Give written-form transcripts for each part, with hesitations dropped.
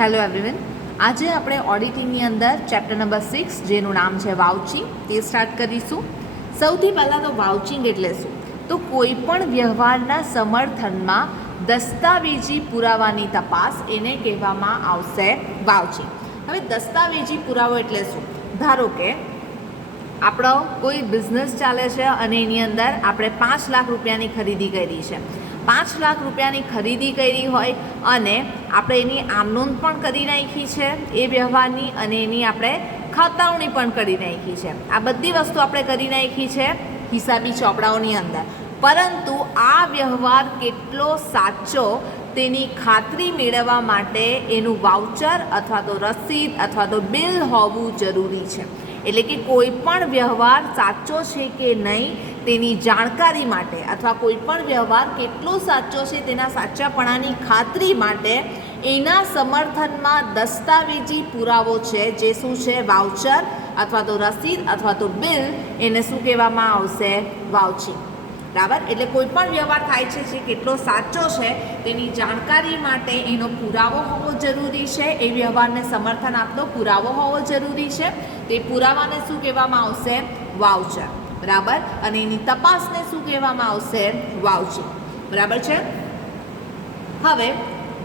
Hello everyone, આજે આપણે ઓડિટિંગની અંદર ચેપ્ટર નંબર 6 જેનું નામ છે વાઉચિંગ તે સ્ટાર્ટ કરીશું. સૌથી પહેલાં તો વાઉચિંગ એટલે શું? તો કોઈ પણ વ્યવહારના સમર્થનમાં દસ્તાવેજી પુરાવાની તપાસ એને કહેવામાં આવશે વાઉચિંગ. હવે દસ્તાવેજી પુરાવો એટલે શું? ધારો કે આપણો કોઈ બિઝનેસ ચાલે છે અને એની અંદર આપણે 5 લાખ રૂપિયાની ખરીદી કરી છે. 5 લાખ રૂપિયાની ખરીદી કરી હોય અને આપણે એની આમનોંધ પણ કરી નાખી છે એ વ્યવહારની, અને એની આપણે ખાતાવણી પણ કરી નાખી છે. આ બધી વસ્તુ આપણે કરી નાખી છે હિસાબી ચોપડાઓની અંદર. પરંતુ આ વ્યવહાર કેટલો સાચો તેની ખાતરી મેળવવા માટે એનું વાઉચર અથવા તો રસીદ અથવા તો બિલ હોવું જરૂરી છે. એટલે કે કોઈ પણ વ્યવહાર સાચો છે કે નહીં તેની જાણકારી માટે અથવા કોઈ પણ વ્યવહાર કેટલો સાચો છે તેના સાચાપણાની ખાતરી માટે એના સમર્થનમાં દસ્તાવેજી પુરાવો છે જે શું છે? વાઉચર અથવા તો રસીદ અથવા તો બિલ. એને શું કહેવામાં આવશે? વાઉચિંગ. બરાબર. એટલે કોઈ પણ વ્યવહાર થાય છે જે કેટલો સાચો છે તેની જાણકારી માટે એનો પુરાવો હોવો જરૂરી છે. એ વ્યવહારને સમર્થન આપતો પુરાવો હોવો જરૂરી છે. તે પુરાવાને શું કહેવામાં આવશે? વાઉચર. બરાબર. અને એની તપાસને શું કહેવામાં આવશે? વાઉચિંગ. બરાબર છે. હવે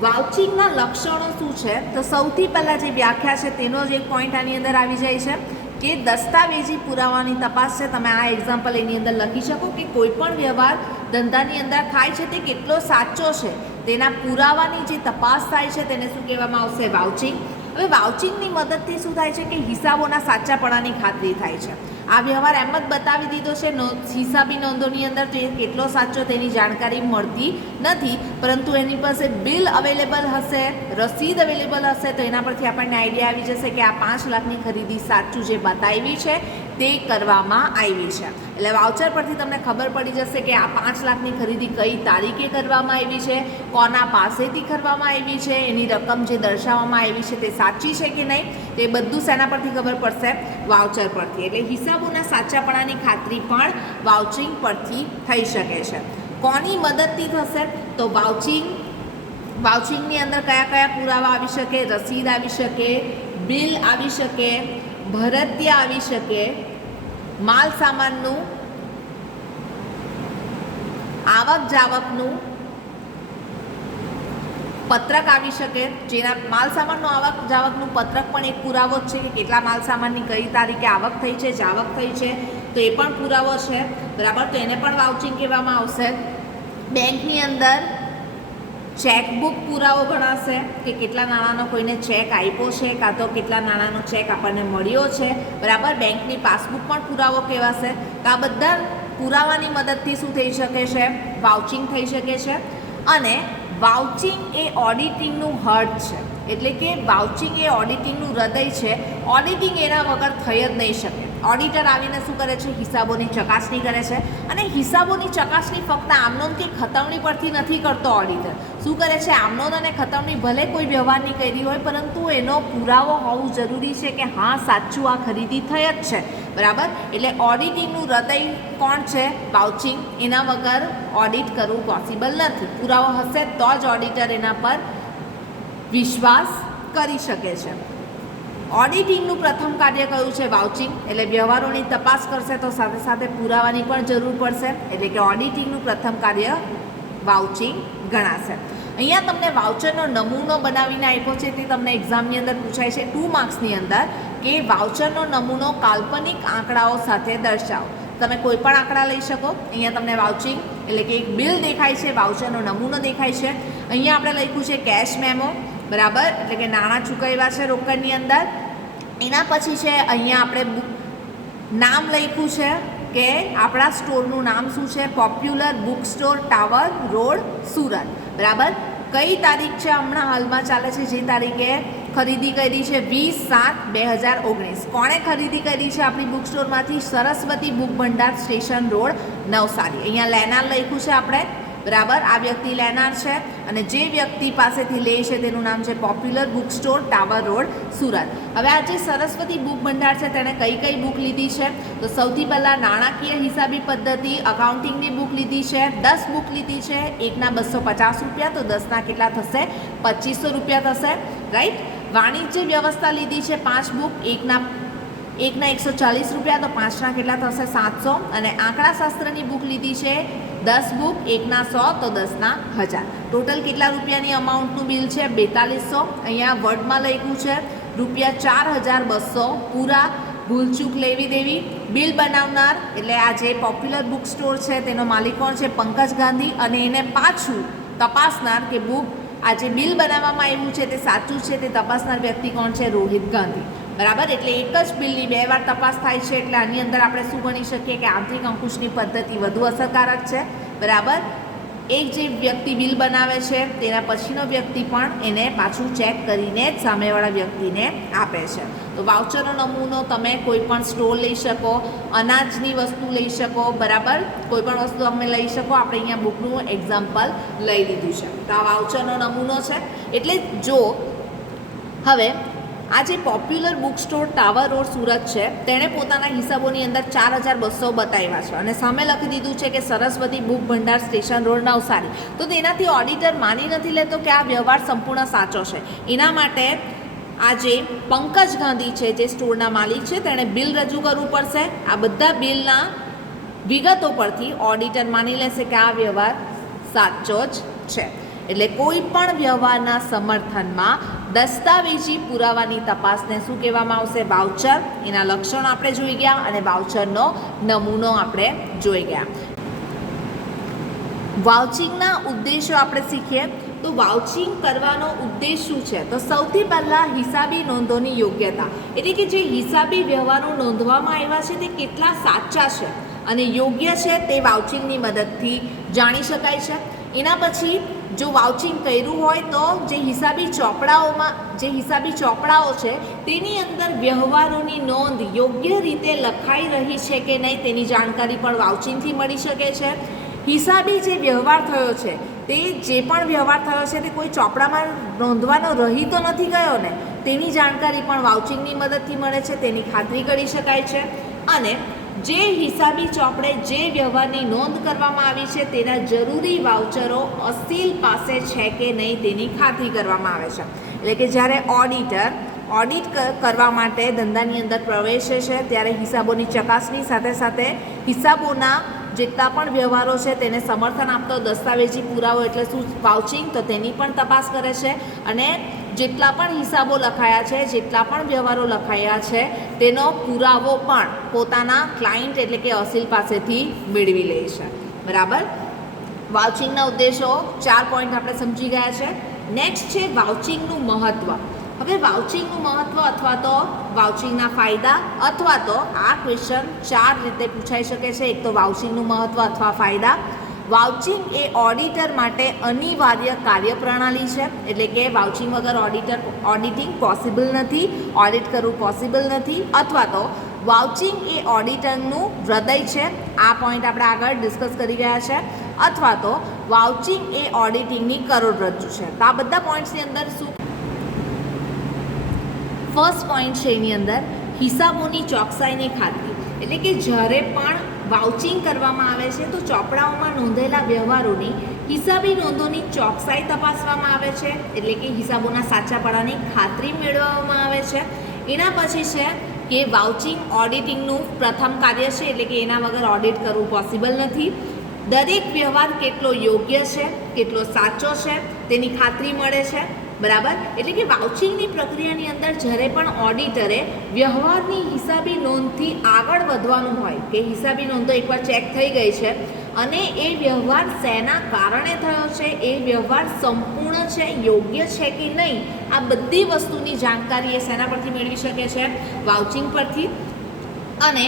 વાઉચિંગના લક્ષણો શું છે? તો સૌથી પહેલાં જે વ્યાખ્યા છે તેનો જ એક પોઈન્ટ આની અંદર આવી જાય છે કે દસ્તાવેજી પુરાવાની તપાસ છે. તમે આ એક્ઝામ્પલ એની અંદર લખી શકો કે કોઈ પણ વ્યવહાર ધંધાની અંદર થાય છે તે કેટલો સાચો છે તેના પુરાવાની જે તપાસ થાય છે તેને શું કહેવામાં આવશે? વાઉચિંગ. હવે વાઉચિંગની મદદથી શું થાય છે કે હિસાબોના સાચાપણાની ખાતરી થાય છે. આ વ્યવહાર એમ જ બતાવી દીધો છે હિસાબી નોંધોની અંદર તો એ કેટલો સાચો તેની જાણકારી મળતી નથી, પરંતુ એની પાસે બિલ અવેલેબલ હશે, રસીદ અવેલેબલ હશે તો એના પરથી આપણને આઈડિયા આવી જશે કે આ 5 લાખની ખરીદી સાચું જે બતાવી છે તે કરવામાં આવી છે. એટલે વાઉચર પરથી તમને ખબર પડી જશે કે આ 5 લાખની ખરીદી કઈ તારીખે કરવામાં આવી છે, કોના પાસેથી કરવામાં આવી છે, એની રકમ જે દર્શાવવામાં આવી છે તે સાચી છે કે નહીં, તે બધું શેના પરથી ખબર પડશે? વાઉચર પરથી. એટલે હિસાબોના સાચાપણાની ખાતરી પણ વાઉચિંગ પરથી થઈ શકે છે. કોની મદદથી થશે? તો વાઉચિંગની અંદર કયા કયા પુરાવા આવી શકે? રસીદ આવી શકે, બિલ આવી શકે, ભરતિયા આવી શકે, માલ સામાનનું આવક જાવકનું પત્રક આવી શકે. જેના માલ સામાનનું આવક જાવકનું પત્રક પણ એક પુરાવો જ છે કે કેટલા માલ સામાનની કઈ તારીખે આવક થઈ છે, જાવક થઈ છે, તો એ પણ પુરાવો છે. બરાબર. તો એને પણ વાઉચિંગ કહેવામાં આવશે. બેંકની અંદર ચેકબુક પુરાવો ગણાશે કે કેટલા નાણાંનો કોઈને ચેક આપ્યો છે કાં તો કેટલા નાણાંનો ચેક આપણને મળ્યો છે. બરાબર. બેંકની પાસબુક પણ પુરાવો કહેવાશે. તો આ બધા પુરાવાની મદદથી શું થઈ શકે છે? વાઉચિંગ થઈ શકે છે. અને વાઉચિંગ એ ઓડિટિંગનું હાર્ટ છે. એટલે કે વાઉચિંગ એ ઓડિટિંગનું હૃદય છે. ઓડિટિંગ એના વગર થઈ જ નહીં શકે. ઓડિટર આવીને શું કરે છે? હિસાબોની ચકાસણી કરે છે. અને હિસાબોની ચકાસણી ફક્ત આમનોંધ કે ખતવણી પરથી નથી કરતો. ઓડિટર શું કરે છે? આમનોંધ અને ખતવણી ભલે કોઈ વ્યવહારની કરી હોય, પરંતુ એનો પુરાવો હોવું જરૂરી છે કે હા સાચું આ ખરીદી થઈ જ છે. બરાબર. એટલે ઓડિટિંગનું હૃદય કોણ છે? વાઉચિંગ. એના વગર ઓડિટ કરવું પોસિબલ નથી. પુરાવો હશે તો જ ઓડિટર એના પર વિશ્વાસ કરી શકે છે. ઓડિટિંગનું પ્રથમ કાર્ય કયું છે? વાઉચિંગ. એટલે વ્યવહારોની તપાસ કરશે તો સાથે સાથે પુરાવાની પણ જરૂર પડશે. એટલે કે ઓડિટિંગનું પ્રથમ કાર્ય વાઉચિંગ ગણાશે. અહીંયા તમને વાઉચરનો નમૂનો બનાવીને આપ્યો છે. તે તમને એક્ઝામની અંદર પૂછાય છે 2 માર્ક્સની અંદર કે વાઉચરનો નમૂનો કાલ્પનિક આંકડાઓ સાથે દર્શાવો. તમે કોઈ પણ આંકડા લઈ શકો. અહીંયા તમને વાઉચિંગ એટલે કે એક બિલ દેખાય છે, વાઉચરનો નમૂનો દેખાય છે. અહીંયા આપણે લખ્યું છે કેશ મેમો. બરાબર. એટલે કે નાણાં ચૂકવ્યા છે રોકડની અંદર. એના પછી છે અહીંયા આપણે નામ લખ્યું છે કે આપણા સ્ટોરનું નામ શું છે? Popular book store, tower road, Surat. બરાબર. કઈ તારીખ છે? હમણાં હાલમાં ચાલે છે જે તારીખે ખરીદી કરી છે 20/7/2019. કોણે ખરીદી કરી છે આપણી બુક સ્ટોરમાંથી? સરસ્વતી બુક ભંડાર, સ્ટેશન રોડ, નવસારી. અહીંયા લેનાર લખ્યું છે આપણે. બરાબર. આ વ્યક્તિ લેનાર છે અને જે વ્યક્તિ પાસેથી લે છે તેનું નામ છે popular book store, tower road, Surat. હવે આ જે સરસ્વતી બુક ભંડાર છે તેને કઈ કઈ બુક લીધી છે? તો સૌથી પહેલાં નાણાકીય હિસાબી પદ્ધતિ અકાઉન્ટિંગની બુક લીધી છે. 10 બુક લીધી છે. એકના 250 રૂપિયા, તો 10ના કેટલા થશે? 2500 રૂપિયા થશે. રાઈટ. વાણિજ્ય વ્યવસ્થા લીધી છે 5 બુક, એકના 140 રૂપિયા, તો 5ના કેટલા થશે 700. અને આંકડાશાસ્ત્રની બુક લીધી છે 10 બુક, એકના 100 તો 10ના 1000. ટોટલ કેટલા રૂપિયાની અમાઉન્ટનું બિલ છે 4200. અહીંયા વર્ડમાં લખ્યું છે ₹4200 પૂરા, ભૂલચૂક લેવી દેવી. બિલ બનાવનાર એટલે આ જે પોપ્યુલર બુક સ્ટોર છે તેનો માલિક કોણ છે પંકજ ગાંધી, અને એને પાછું તપાસનાર કે બુક આ જે બિલ બનાવવામાં આવ્યું છે તે સાચું છે તે તપાસનાર વ્યક્તિ કોણ છે રોહિત ગાંધી. બરાબર. એટલે એક જ બિલની 2 વાર તપાસ થાય છે, એટલે આની અંદર આપણે શું ગણી શકીએ કે આંતરિક અંકુશની પદ્ધતિ વધુ અસરકારક છે. બરાબર. એક જે વ્યક્તિ બિલ બનાવે છે તેના પછીનો વ્યક્તિ પણ એને પાછું ચેક કરીને જ સામેવાળા વ્યક્તિને આપે છે. તો વાઉચરનો નમૂનો તમે કોઈ પણ સ્ટોર લઈ શકો, અનાજની વસ્તુ લઈ શકો, બરાબર, કોઈ પણ વસ્તુ તમે લઈ શકો. આપણે અહીંયા બુકનું એક્ઝામ્પલ લઈ લીધું છે. તો આ વાઉચરનો નમૂનો છે. એટલે જો હવે આ જે popular book store tower road Surat છે તેણે પોતાના હિસાબોની અંદર 4200 બતાવ્યા છે, અને સામે લખી દીધું છે કે સરસ્વતી બુક ભંડાર સ્ટેશન રોડ નવસારી. તો તેનાથી ઓડિટર માની નથી લેતો કે આ વ્યવહાર સંપૂર્ણ સાચો છે. એના માટે આજે પંકજ ગાંધી છે જે સ્ટોરના માલિક છે તેણે બિલ રજૂ કરવું પડશે. આ બધા બિલના વિગતો પરથી ઓડિટર માની લેશે કે આ વ્યવહાર સાચો જ છે. એટલે કોઈ પણ વ્યવહારના સમર્થનમાં દસ્તાવેજી પુરાવાની તપાસને શું કહેવામાં આવશે વાઉચર. એના લક્ષણો આપણે જોઈ ગયા અને વાઉચરનો નમૂનો આપણે જોઈ ગયા. વાઉચિંગના ઉદ્દેશો આપણે શીખીએ. તો વાઉચિંગ કરવાનો ઉદ્દેશ શું છે? તો સૌથી પહેલાં હિસાબી નોંધોની યોગ્યતા, એટલે કે જે હિસાબી વ્યવહારો નોંધવામાં આવ્યા છે તે કેટલા સાચા છે અને યોગ્ય છે તે વાઉચિંગની મદદથી જાણી શકાય છે. એના પછી જો વાઉચિંગ કર્યું હોય તો જે હિસાબી ચોપડાઓ છે તેની અંદર વ્યવહારોની નોંધ યોગ્ય રીતે લખાઈ રહી છે કે નહીં તેની જાણકારી પણ વાઉચિંગથી મળી શકે છે. હિસાબી જે વ્યવહાર થયો છે તે જે પણ વ્યવહાર થયો છે તે કોઈ ચોપડામાં નોંધવાનો રહી તો નથી ગયો ને, તેની જાણકારી પણ વાઉચિંગની મદદથી મળે છે, તેની ખાતરી કરી શકાય છે. અને જે હિસાબી ચોપડે જે વ્યવહારની નોંધ કરવામાં આવી છે તેના જરૂરી વાઉચરો અસીલ પાસે છે કે નહીં તેની ખાતરી કરવામાં આવે છે. એટલે કે જ્યારે ઓડિટ કરવા માટે ધંધાની અંદર પ્રવેશે છે ત્યારે હિસાબોની ચકાસણી સાથે સાથે હિસાબોના જેટલા પણ વ્યવહારો છે તેને સમર્થન આપતો દસ્તાવેજી પુરાવો એટલે શું વાઉચિંગ, તો તેની પણ તપાસ કરે છે. અને જેટલા પણ હિસાબો લખાયા છે, જેટલા પણ વ્યવહારો લખાયા છે તેનો પુરાવો પણ પોતાના ક્લાયન્ટ એટલે કે અસીલ પાસેથી મેળવી લે છે. બરાબર. વાઉચિંગના ઉદ્દેશો 4 પોઈન્ટ આપણે સમજી ગયા છે. નેક્સ્ટ છે વાઉચિંગનું મહત્ત્વ. હવે વાઉચિંગનું મહત્ત્વ અથવા તો વાઉચિંગના ફાયદા, અથવા તો આ ક્વેશ્ચન 4 રીતે પૂછાઈ શકે છે. એક તો વાઉચિંગનું મહત્ત્વ અથવા ફાયદા. વાઉચિંગ એ ઓડિટર માટે અનિવાર્ય કાર્યપ્રણાલી છે, એટલે કે વાઉચિંગ વગર ઓડિટિંગ પોસિબલ નથી, ઓડિટ કરવું પોસિબલ નથી. અથવા તો વાઉચિંગ એ ઓડિટરનું હૃદય છે, આ પોઈન્ટ આપણે આગળ ડિસ્કસ કરી ગયા છે. અથવા તો વાઉચિંગ એ ઓડિટિંગની કરોડરજ્જુ છે. તો આ બધા પોઈન્ટ્સની અંદર શું ફર્સ્ટ પોઈન્ટ છે એની અંદર હિસાબોની ચોકસાઈની ખાતરી, એટલે કે જ્યારે પણ વાઉચિંગ કરવામાં આવે છે તો ચોપડાઓમાં નોંધેલા વ્યવહારોની હિસાબી નોંધોની ચોકસાઈ તપાસવામાં આવે છે, એટલે કે હિસાબોના સાચાપણાની ખાતરી મેળવવામાં આવે છે. એના પછી છે કે વાઉચિંગ ઓડિટિંગનું પ્રથમ કાર્ય છે, એટલે કે એના વગર ઓડિટ કરવું પોસિબલ નથી. દરેક વ્યવહાર કેટલો યોગ્ય છે, કેટલો સાચો છે તેની ખાતરી મળે છે. બરાબર. એટલે કે વાઉચિંગની પ્રક્રિયાની અંદર જ્યારે પણ ઓડિટરે વ્યવહારની હિસાબી નોંધથી આગળ વધવાનું હોય કે હિસાબી નોંધો એકવાર ચેક થઈ ગઈ છે અને એ વ્યવહાર શેના કારણે થયો છે, એ વ્યવહાર સંપૂર્ણ છે, યોગ્ય છે કે નહીં, આ બધી વસ્તુની જાણકારી એ શેના પરથી મેળવી શકે છે? વાઉચિંગ પરથી. અને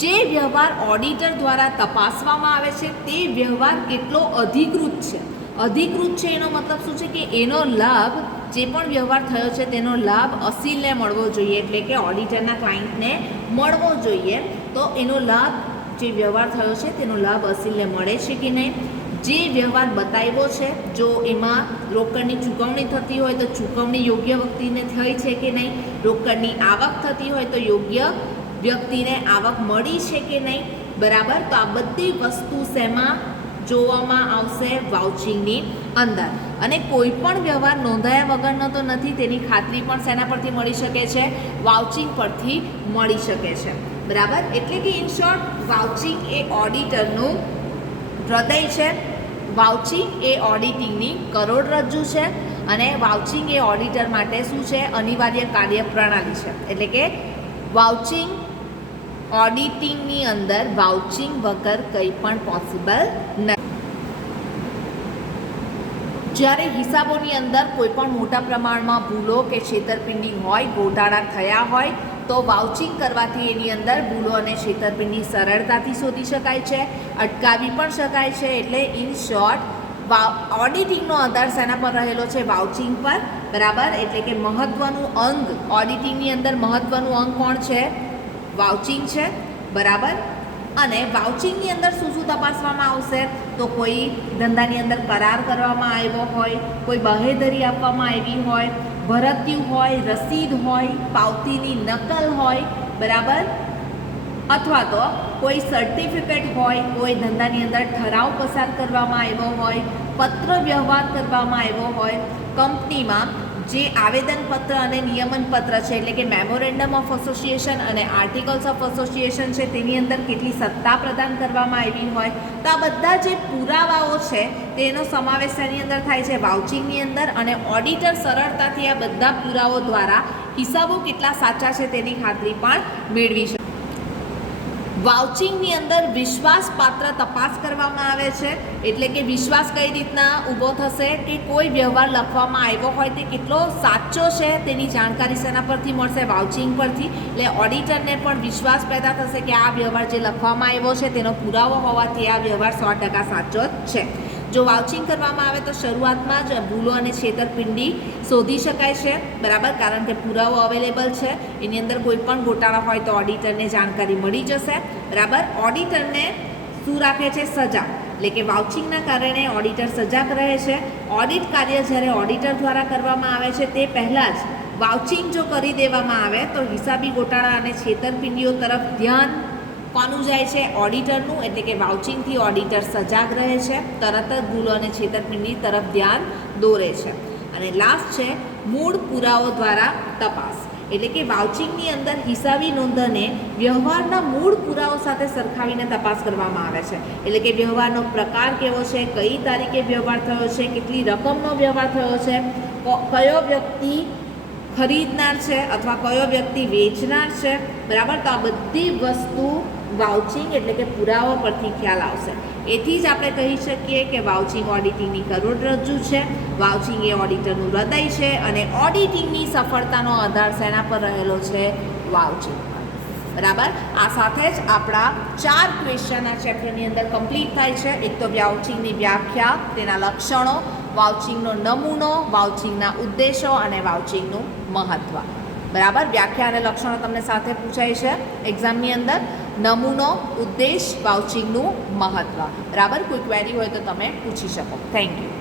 જે વ્યવહાર ઓડિટર દ્વારા તપાસવામાં આવે છે તે વ્યવહાર કેટલો અધિકૃત છે. અધિકૃત છે એનો મતલબ શું છે કે એનો લાભ, જે પણ વ્યવહાર થયો છે તેનો લાભ અસીલને મળવો જોઈએ, એટલે કે ઓડિટરના ક્લાયન્ટને મળવો જોઈએ. તો એનો લાભ, જે વ્યવહાર થયો છે તેનો લાભ અસીલને મળે છે કે નહીં, જે વ્યવહાર બતાવ્યો છે જો એમાં રોકડની ચૂકવણી થતી હોય તો ચૂકવણી યોગ્ય વ્યક્તિને થઈ છે કે નહીં, રોકડની આવક થતી હોય તો યોગ્ય વ્યક્તિને આવક મળી છે કે નહીં. બરાબર. તો આ બધી વસ્તુ શેમાં જોવામાં આવશે વાઉચિંગની અંદર. અને કોઈ પણ વ્યવહાર નોંધાયા વગરનો તો નથી, તેની ખાતરી પણ શેના પરથી મળી શકે છે? વાઉચિંગ પરથી મળી શકે છે. બરાબર. એટલે કે ઇન શોર્ટ વાઉચિંગ એ ઓડિટરનું હૃદય છે, વાઉચિંગ એ ઓડિટિંગની કરોડરજ્જુ છે, અને વાઉચિંગ એ ઓડિટર માટે શું છે? અનિવાર્ય કાર્યપ્રણાલી છે. એટલે કે વાઉચિંગ ઓડિટિંગની અંદર વાઉચિંગ વગર કંઈ પણ પોસિબલ નથી. જ્યારે હિસાબોની અંદર કોઈ પણ મોટા પ્રમાણમાં ભૂલો કે છેતરપિંડી હોય, ગોટાળા થયા હોય, તો વાઉચિંગ કરવાથી એની અંદર ભૂલો અને છેતરપિંડી સરળતાથી શોધી શકાય છે, અટકાવી પણ શકાય છે. એટલે ઇન શોર્ટ ઓડિટિંગનો આધાર શેના પર રહેલો છે? વાઉચિંગ પર. બરાબર. એટલે કે મહત્વનું અંગ ઓડિટિંગની અંદર મહત્વનું અંગ કોણ છે? વાઉચિંગ છે. બરાબર. અને વાઉચિંગની અંદર શું શું તપાસવામાં આવશે? તો કોઈ ધંધાની અંદર કરાર કરવામાં આવ્યો હોય, કોઈ બાહેધરી આપવામાં આવી હોય, ભરત્યું હોય, રસીદ હોય, પાવતીની નકલ હોય. બરાબર. અથવા તો કોઈ સર્ટિફિકેટ હોય, કોઈ ધંધાની અંદર ઠરાવ પસાર કરવામાં આવ્યો હોય, પત્ર વ્યવહાર કરવામાં આવ્યો હોય, કંપનીમાં જે આવેદનપત્ર અને નિયમનપત્ર છે, એટલે કે મેમોરેન્ડમ ઓફ એસોસિએશન અને આર્ટિકલ્સ ઓફ એસોસિએશન છે, તેની અંદર કેટલી સત્તા પ્રદાન કરવામાં આવી હોય, તો આ બધા જે પુરાવાઓ છે તેનો સમાવેશ તેની અંદર થાય છે વાઉચિંગની અંદર. અને ઓડિટર સરળતાથી આ બધા પુરાવો દ્વારા હિસાબો કેટલા સાચા છે તેની ખાતરી પણ મેળવી શકે. વાઉચિંગની અંદર વિશ્વાસપાત્ર તપાસ કરવામાં આવે છે. એટલે કે વિશ્વાસ કઈ રીતના ઊભો થશે? કે કોઈ વ્યવહાર લખવામાં આવ્યો હોય તે કેટલો સાચો છે તેની જાણકારી શેના પરથી મળશે? વાઉચિંગ પરથી. એટલે ઓડિટરને પણ વિશ્વાસ પેદા થશે કે આ વ્યવહાર જે લખવામાં આવ્યો છે તેનો પુરાવો હોવાથી આ વ્યવહાર 100% સાચો જ છે. જો વાઉચિંગ કરવામાં આવે તો શરૂઆતમાં જ ભૂલો અને છેતરપિંડી શોધી શકાય છે. બરાબર. કારણ કે પુરાવો અવેલેબલ છે, એની અંદર કોઈ પણ ગોટાળા હોય તો ઓડિટરને જાણકારી મળી જશે. બરાબર. ઓડિટરને શું રાખે છે? સજાગ. એટલે કે વાઉચિંગના કારણે ઓડિટર સજાગ રહે છે. ઓડિટ કાર્ય જ્યારે ઓડિટર દ્વારા કરવામાં આવે છે તે પહેલાં જ વાઉચિંગ જો કરી દેવામાં આવે તો હિસાબી ગોટાળા અને છેતરપિંડીઓ તરફ ધ્યાન કોનું જાય છે? ઓડિટરનું. એટલે કે વાઉચિંગથી ઓડિટર સજાગ રહે છે, તરત જ ભૂલો અને છેતરપિંડી તરફ ધ્યાન દોરે છે. અને લાસ્ટ છે મૂળ પુરાવો દ્વારા તપાસ. એટલે કે વાઉચિંગની અંદર હિસાબી નોંધને વ્યવહારના મૂળ પુરાવો સાથે સરખાવીને તપાસ કરવામાં આવે છે. એટલે કે વ્યવહારનો પ્રકાર કેવો છે, કઈ તારીખે વ્યવહાર થયો છે, કેટલી રકમનો વ્યવહાર થયો છે, કયો વ્યક્તિ ખરીદનાર છે અથવા કયો વ્યક્તિ વેચનાર છે. બરાબર. તો આ બધી વસ્તુ વાઉચિંગ એટલે કે પુરાવા પરથી ખ્યાલ આવશે. એથી જ આપણે કહી શકીએ કે વાઉચિંગ ઓડિટિંગની કરોડરજ્જુ છે, વાઉચિંગ એ ઓડિટરનું હૃદય છે, અને ઓડિટિંગની સફળતાનો આધાર શેના પર રહેલો છે? વાઉચિંગ. બરાબર. આ સાથે જ આપણા 4 ક્વેશ્ચન આ ચેપ્ટરની અંદર કમ્પ્લીટ થાય છે. એક તો વાઉચિંગની વ્યાખ્યા, તેના લક્ષણો, વાઉચિંગનો નમૂનો, વાઉચિંગના ઉદ્દેશો અને વાઉચિંગનું મહત્ત્વ. બરાબર. વ્યાખ્યા અને લક્ષણો તમને સાથે પૂછાય છે એક્ઝામની અંદર. નમૂનો, ઉદ્દેશ, વાઉચિંગનું મહત્ત્વ. બરાબર. કોઈ ક્વેરી હોય તો તમે પૂછી શકો. Thank you.